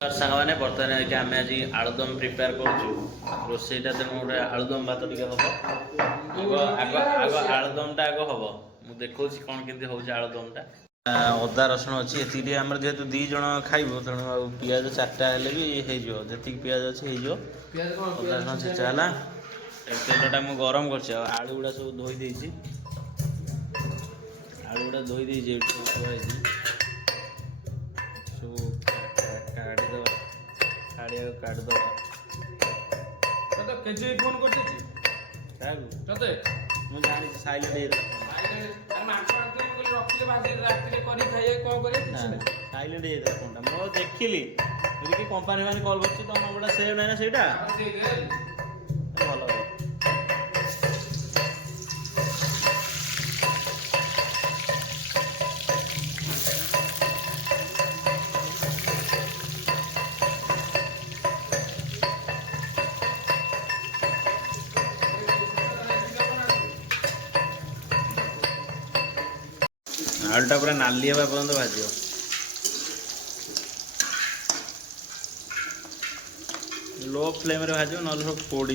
ସାଙ୍ଗମାନେ ବର୍ତ୍ତମାନ ଆଜ୍ଞା ଆମେ ଆଜି ଆଳୁଦମ ପ୍ରିପେୟାର କରୁଛୁ ରୋଷେଇଟା ତେଣୁ ଗୋଟେ ଆଳୁଦମ ଭାତ ଟିକେ ହବ ଆଗ ଆଳୁଦମଟା ଆଗ ହବ ମୁଁ ଦେଖଉଛି କ'ଣ କେମିତି ହେଉଛି ଆଳୁଦମଟା ଅଦା ରସୁଣ ଅଛି ଏତିକି ଟିକେ ଆମର ଯେହେତୁ 2 ଜଣ ଖାଇବୁ ତେଣୁ ଆଉ ପିଆଜ 4ଟା ହେଲେ ବି ହେଇଯିବ ଯେତିକି ପିଆଜ ଅଛି ହେଇଯିବ ଅଦା ରସୁଣ ଛେଚା ହେଲା ତେଲଟା ମୁଁ ଗରମ କରିଛି ଆଉ ଆଳୁ ଗୁଡ଼ା ସବୁ ଧୋଇ ଦେଇଛି ଆଳୁ ଗୁଡ଼ା ଧୋଇ ଦେଇଛି ଏଇଠି ସବୁ ଥୁଆ ହେଇଛି ସବୁ କାଢ଼ିଦେବା ଛାଡ଼ିବାକୁ କାଢ଼ିଦେବା ତତେ କେଜି ଫୋନ କରିଦେଇଛି କାହାକୁ ତତେ ମୁଁ ଜାଣିଛି ସାଇଲେଣ୍ଟ ହେଇଗଲା ମାଛ ରଖିଲେ ଭାଜି ରାତିରେ କରି ଖାଇବେ କ'ଣ କରିବେ ସାଇଲେଣ୍ଟ ହେଇଯାଇଥିଲା ଫୋନ୍ଟା ମୁଁ ଦେଖିଲି ଯଦି କମ୍ପାନୀ ମାନେ କଲ୍ କରୁଛି ତମ ନମ୍ବରଟା ସେଭ୍ ନାହିଁ ନା ସେଇଟା ଭଲ ହେବ आलूटा पूरा नाली हवा पर्यंत भाज लो फ्लेम रे भाज ना सब पोड़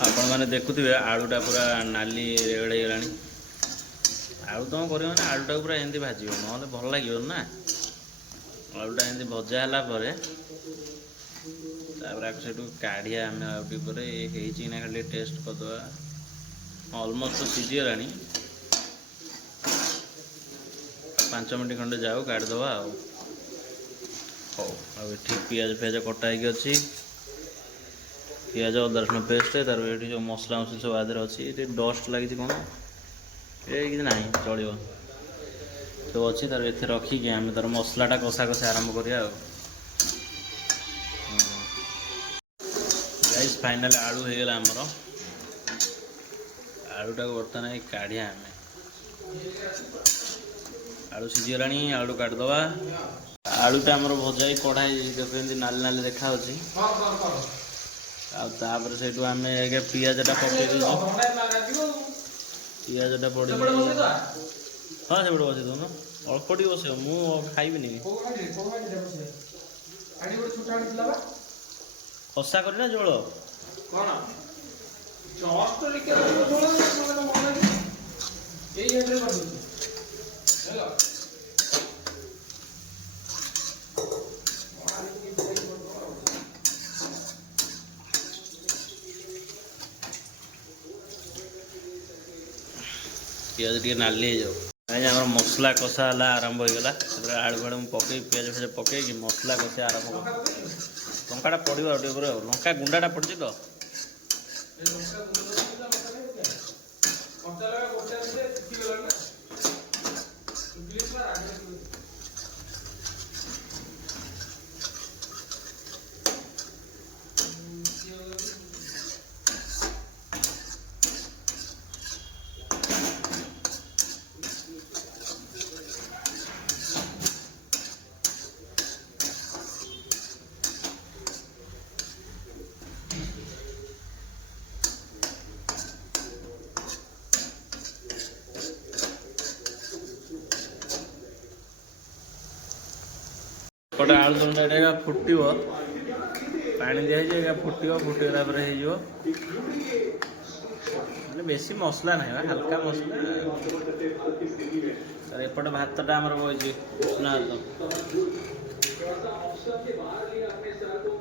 आपण मैंने देखुवे आलूटा पूरा नाली रेगड़ गला आलू तुम कर आलूटा पूरा एमती भाज ना भल लगे ना आलूटा एमती भजा है से काढ़िया आम ना खाली टेस्ट करदे अलमोस्ट सीझीगला 5 मिनट खंडे जाओ काढ़ीदे ठीक पियाज फियाज कटा अच्छी पियाज अदा रसुण पेस्ट तार ये जो मसला मसली सब आदर अच्छी डस्ट लगी कौन ये कि ना चलो तो अच्छी तार ये रखिकी आम तार मसलाटा कषा कषा आरंभ करिया गाइस फाइनल आलू हो गला आमर आलूटा बर्तमान काढ़िया आम आलू सीझीगला आलू काटिदे आलूटा आमर भजा कढ़ाई देखते नाली नाली देखा आपर से आम पियाजटा पकई पियाजटा पड़ी हाँ से बस दौन अल्प टे बस मु खाइबी कषा करना झोल पियाज टे नाली जाओ कहीं आम मसला कषा आरंभ होगा आलू फाड़ू पकई पियाज फियाज पकई मसला कषा आरंभ लंका पड़ो लंका गुंडाटा पड़ी तो पटे आलू दमटा फुटो पानी दिखाई फुटो फुटगला बेसी मसला ना हल्का मसला एपटे भातटा आमर बजी उष्णा भात